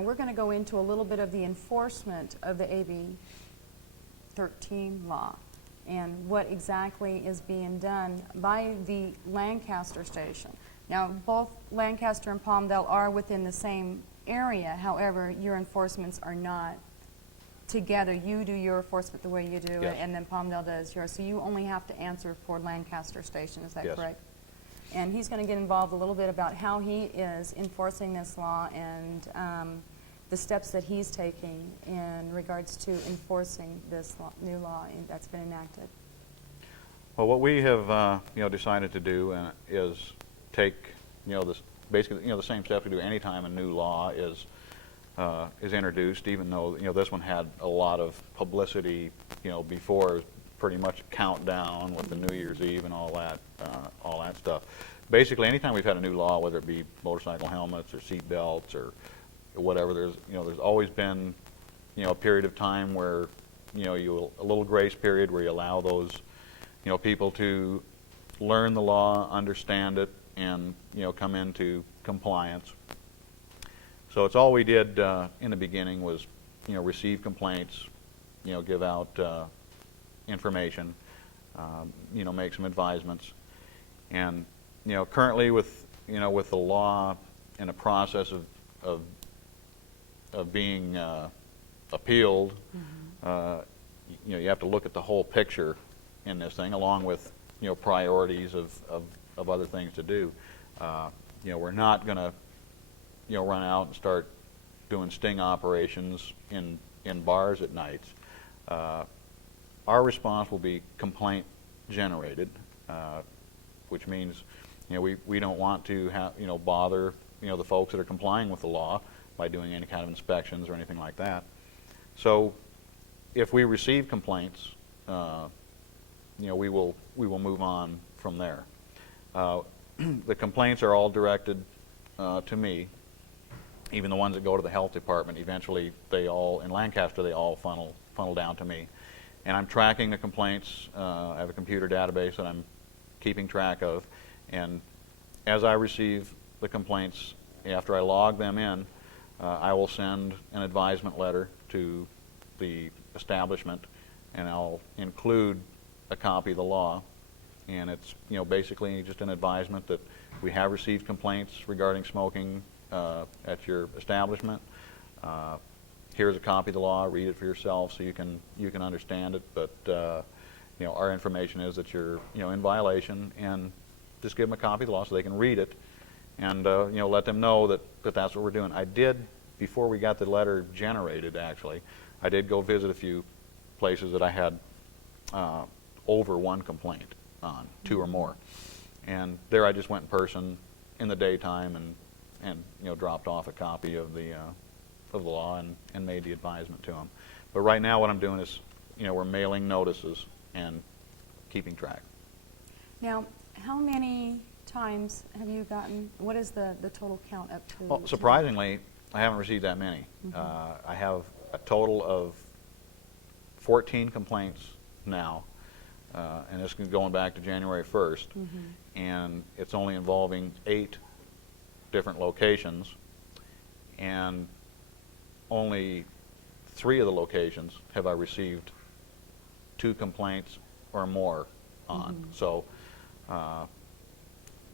And we're going to go into a little bit of the enforcement of the AB 13 law and what exactly is being done by the Lancaster station. Now, both Lancaster and Palmdale are within the same area. However, your enforcements are not together. You do your enforcement the way you do Yes. it, and then Palmdale does yours. So you only have to answer for Lancaster station. Is that Yes. correct? And he's going to get involved a little bit about how he is enforcing this law and the steps that he's taking in regards to enforcing this new law that's been enacted. Well, what we have decided to do is take this basically the same steps we do anytime a new law is introduced. Even though this one had a lot of publicity before, pretty much a countdown with the New Year's Eve and all that stuff. Basically, anytime we've had a new law, whether it be motorcycle helmets or seat belts or whatever, there's always been a period of time where a little grace period where you allow those people to learn the law, understand it, and come into compliance. So it's all we did in the beginning was receive complaints, give out information, make some advisements, and currently with the law in a process of being appealed, you have to look at the whole picture in this thing, along with priorities of other things to do. We're not going to run out and start doing sting operations in bars at nights. Our response will be complaint generated, which means we don't want to bother the folks that are complying with the law by doing any kind of inspections or anything like that. So if we receive complaints, we will move on from there. The complaints are all directed to me. Even the ones that go to the health department, eventually in Lancaster, they all funnel down to me. And I'm tracking the complaints. I have a computer database that I'm keeping track of. And as I receive the complaints, after I log them in, I will send an advisement letter to the establishment, and I'll include a copy of the law. And it's basically just an advisement that we have received complaints regarding smoking at your establishment. Here's a copy of the law. Read it for yourself so you can understand it. But our information is that you're in violation, and just give them a copy of the law so they can read it, and let them know that that's what we're doing. I did, before we got the letter generated, actually, I did go visit a few places that I had over one complaint on, 2 or more, and there I just went in person in the daytime and dropped off a copy of the law and made the advisement to them. But right now, what I'm doing is, we're mailing notices and keeping track. Now, how many times have you gotten, what is the total count up to? Well, surprisingly, I haven't received that many. I have a total of 14 complaints now, and this is going back to January 1st, and it's only involving 8 different locations, and only 3 of the locations have I received 2 complaints or more on. So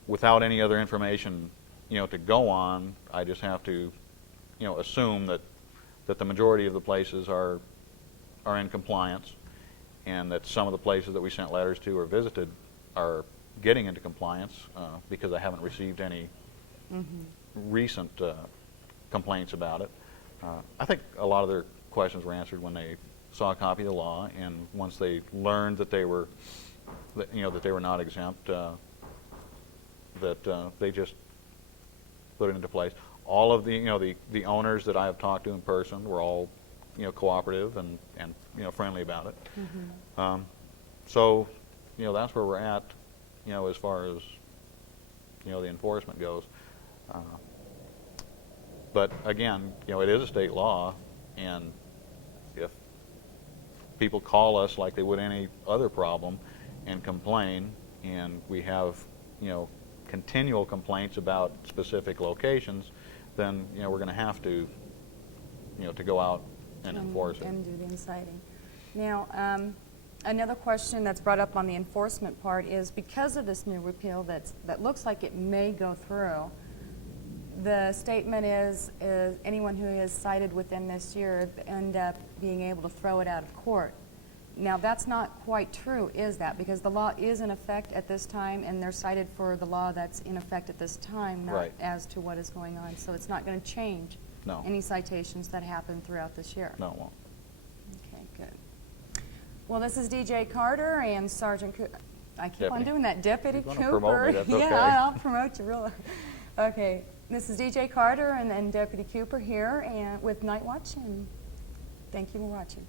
without any other information to go on, I just have to assume that the majority of the places are in compliance, and that some of the places that we sent letters to or visited are getting into compliance, because I haven't received any recent complaints about it. I think a lot of their questions were answered when they saw a copy of the law, and once they learned that they were not exempt, that they just put it into place. All of the owners that I have talked to in person were all cooperative and friendly about it. So that's where we're at as far as the enforcement goes. But again, it is a state law, and if people call us like they would any other problem and complain, and we have continual complaints about specific locations, then we're going to have to to go out and enforce it. And do the inciting. Now, another question that's brought up on the enforcement part is because of this new repeal that looks like it may go through, the statement is anyone who is cited within this year end up being able to throw it out of court. Now, that's not quite true, is that? Because the law is in effect at this time, and they're cited for the law that's in effect at this time, not Right. as to what is going on. So it's not going to change No. any citations that happen throughout this year. No, it won't. Okay, good. Well, this is DJ Carter and Sergeant I keep on Deputy. doing that. Deputy You're Cooper. gonna promote me, that's okay. Yeah, I'll promote you, really. Okay, this is DJ Carter and Deputy Cooper here and with Night Watch, and thank you for watching.